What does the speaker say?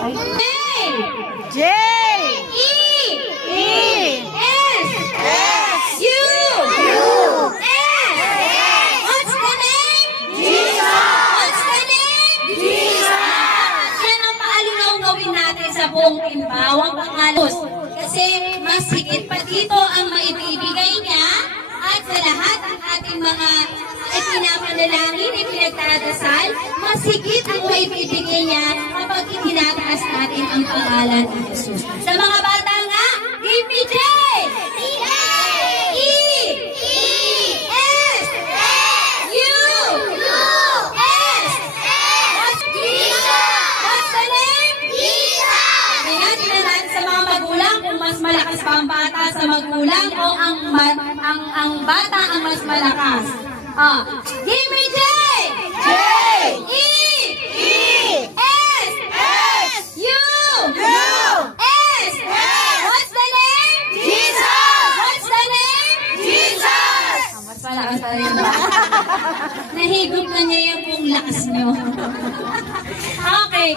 J. E. S. U. S. What's the name? Jesus. What's the name? Jesus. Yan ang maalinaw gawin natin sa buong timbawang pangalos. Kasi mas higit pa dito ang maibibigay niya at sa lahat ng ating mga ipinapanalangin, ipinagdadasal, mas higit ang maibibigay niya kapag itinataas natin ang pangalan ng Jesus. Sa mga bata nga, give me J! E! S! U! S! What's Jesus? What's the name? Jesus! Kaya tingnan natin sa mga magulang kung mas malakas pa ang bata sa magulang o ang bata ang mas malakas. Give me J! E! S! U! S! What's the name? Jesus! What's the name? Jesus! Mas malakas pa rin ba? Nahigop na niya yung lakas nyo. Okay.